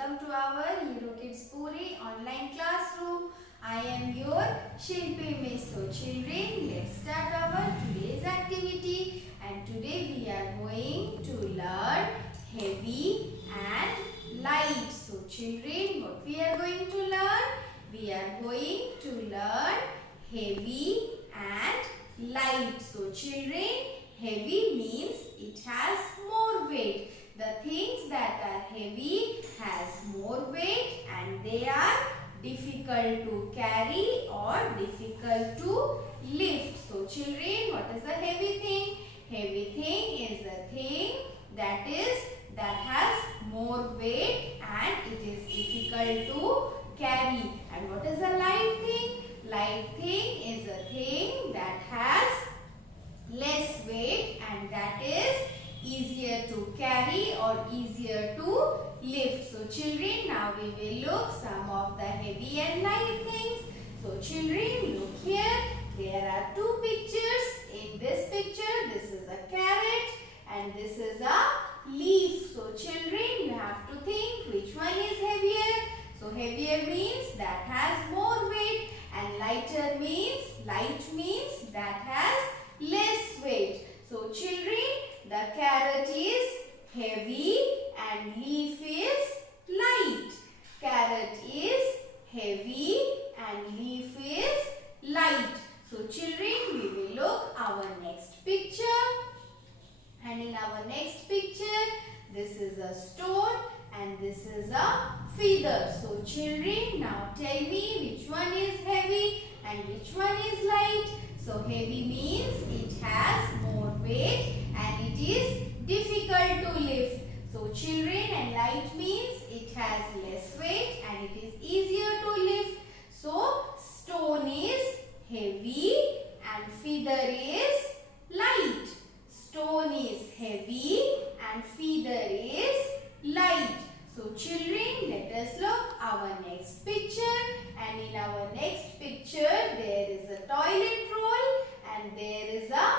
welcome to our EuroKids Puri online classroom. I am your Shilpi Miss. So children, let's start our today's activity. And today we are going to learn heavy and light. So children, what we are going to learn? We are going to learn heavy and light. So children, heavy means it has more weight. The things that are heavy has more weight and they are difficult to carry or difficult to lift. So children, what is a heavy thing? Heavy thing is a thing that has more weight and it is difficult to carry. And what is a light thing? Light thing is a thing that has less weight and that is easier to carry or easier to lift. So children, now we will look some of the heavy and light things. So children, look here. There are two pictures. In this picture, this is a carrot and this is a leaf. So children, you have to think which one is heavier. So heavier means that has more weight and lighter means that has less weight. So children, the carrot is heavy and leaf is light. Carrot is heavy and leaf is light. So children, we will look our next picture. And in our next picture, this is a stone and this is a feather. So children, now tell me which one is heavy and which one is light. So heavy means it has more weight and it is difficult to lift. So children, and light means it has less weight and it is easier to lift. So stone is heavy and feather is light. Stone is heavy and feather is light. So children, let us look our next picture. And in our next picture, there is a toilet roll and there is a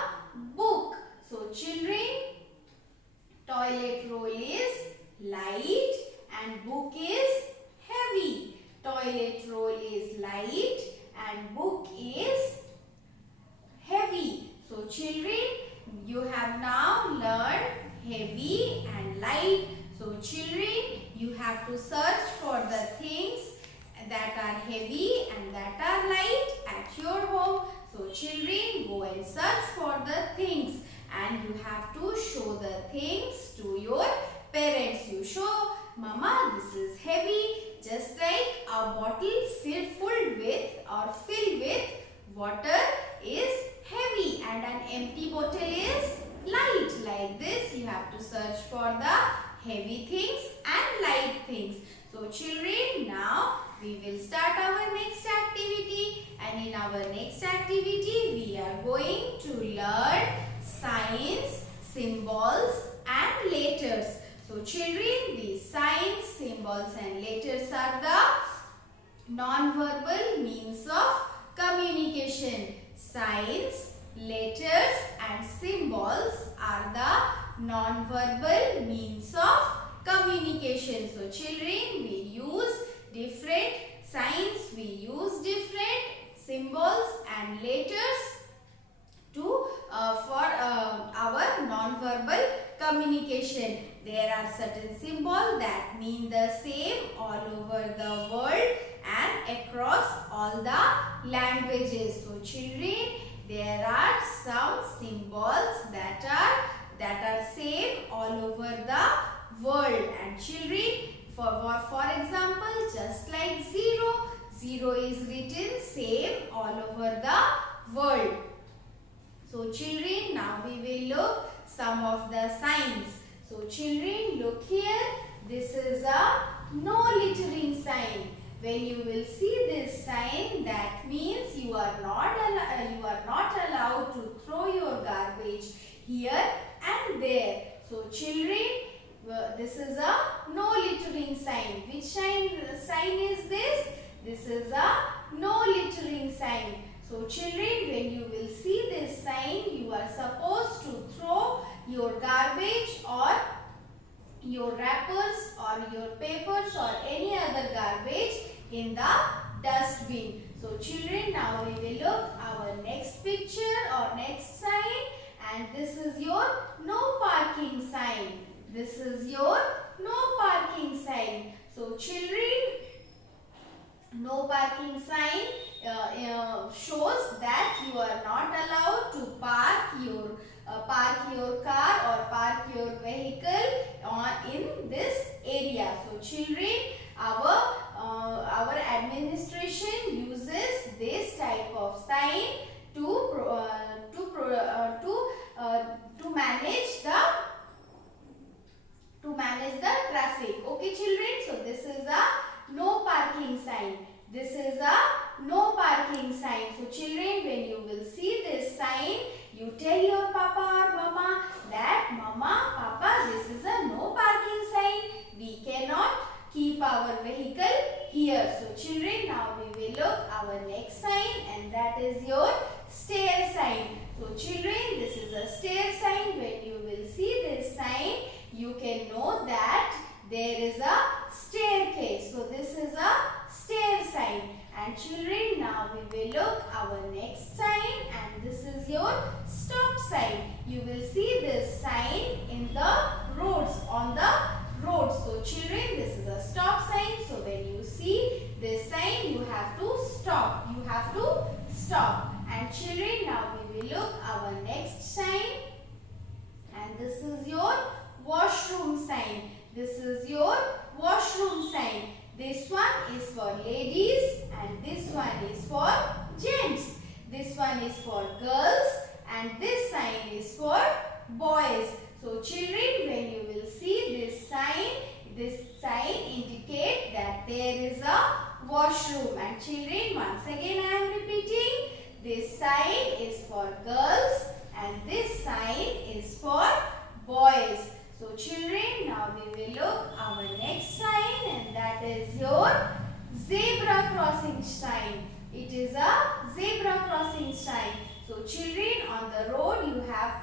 book. So children, toilet roll is light and book is heavy. Toilet roll is light and book is heavy. So children, you have now learned heavy and light. So children, you have to search for the things that are heavy and that are light at your home. So children, go and search for the things and you have to show the things to your parents. You show, Mama, this is heavy, just like a bottle filled with water is heavy and an empty bottle is light. Like this, you have to search for the heavy things and light things. So children, now we will start our next activity, and in our next activity we are going to learn signs, symbols and letters. So children, these signs, symbols and letters are the non-verbal means of communication. Signs, letters and symbols are the non-verbal means of communication. So children, we use different signs, we use different symbols and letters for our non-verbal communication. There are certain symbols that mean the same all over the world and across all the languages. So children, there are some symbols that are same all over the world. And children, for example, just like zero is written same all over the world. So children, now we will look some of the signs. So children, look here. This is a no littering sign. When you will see this sign, that means you are not allowed to throw your garbage here and there. So children, this is a no littering sign. Which sign is this? This is a no littering sign. So children, when you will see this sign, you are supposed to throw your garbage or your wrappers or your papers or garbage in the dustbin. So children, now we will look our next picture or next sign, and this is your no parking sign. This is your no parking sign. So children, no parking sign shows that you are not allowed to park your car or park your vehicle in this area. So children, our administration uses this type of sign to manage the traffic. Okay children, so this is a no parking sign. This is a no parking sign. So children, when you will see this sign, you tell your papa or mama that mama, papa, this is a no parking sign. We cannot keep our vehicle here. So children, now we will look our next sign, and that is your stair sign. So children, this is a stair sign. When you will see this sign, you can know that there is a staircase. So this is a stair sign. And children, now we will look our next sign, and this is your stop sign. You will see this sign in the roads, on the road. So children, this is a stop sign. So when you see this sign, you have to stop. You have to stop. And children, now we will look our next sign, and this is your washroom sign. This is your washroom sign. This one is for ladies and this one is for gents. This one is for girls and this sign is for boys. So children, when you will see this sign indicate that there is a washroom. And children, once again I am repeating, this sign is for girls and this sign is for boys. So children, now we will look our next sign, and that is your zebra crossing sign. It is a zebra crossing sign. So children, on the road you have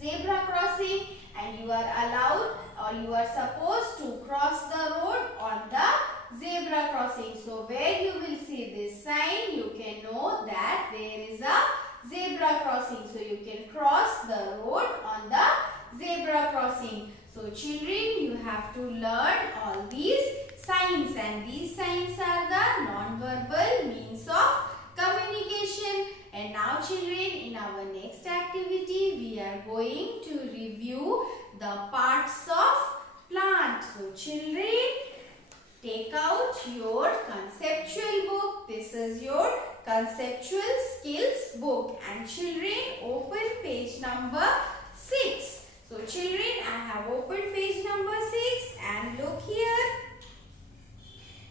zebra crossing and you are allowed or you are supposed to cross the road on the zebra crossing. So where you will see this sign, you can know that there is a zebra crossing. So you can cross the road on the zebra crossing. So children, you have to learn all these signs, and these signs are the non-verbal means of communication. And now children, in our next activity, we are going to review the parts of plant. So children, take out your conceptual book. This is your conceptual skills book. And children, open page number 6. So children, I have opened page number 6 and look here.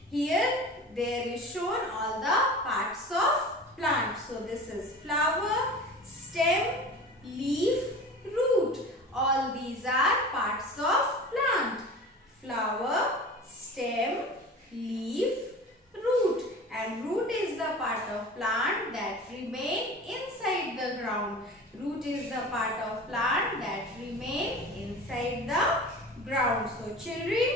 Here there is shown all the parts of plant. So this is flower, stem, leaf, root. All these are parts of plant. Flower, stem, leaf, root. And root is the part of plant that remain inside the ground. Root is the part of plant that remain inside the ground. So children,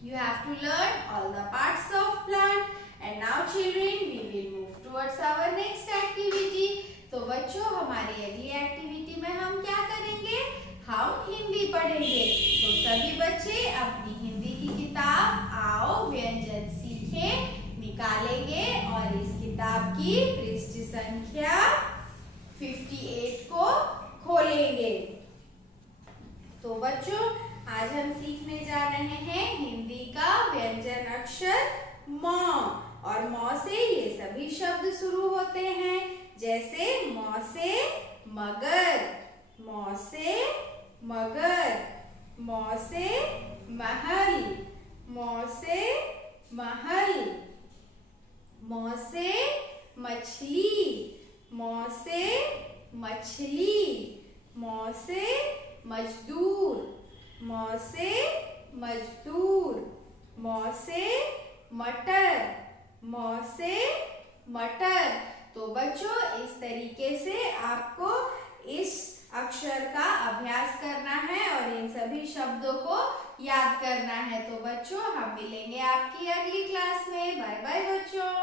you have to learn all the parts of plant. And now children, we will move towards our next activity. तो बच्चों, हमारी अगली activity में हम क्या करेंगे? हम हिंदी पढ़ेंगे. तो सभी बच्चे अपनी हिंदी की किताब आओ व्यंजन सीखें निकालेंगे और इस किताब की पृष्ठ संख्या 58 को खोलेंगे. तो बच्चों, आज हम सीखने जा रहे हैं हिंदी का व्यंजन अक्षर म. और म से ये सभी शब्द शुरू होते हैं, जैसे म से मगर, म से मगर, म से महल, म से महल, म से मछली, म से मछली, म से मजदूर, म से मजदूर, म से मटर, म से मटर. तो बच्चों, इस तरीके से आपको इस अक्षर का अभ्यास करना है और इन सभी शब्दों को याद करना है. तो बच्चों, हम मिलेंगे आपकी अगली क्लास में। Bye bye.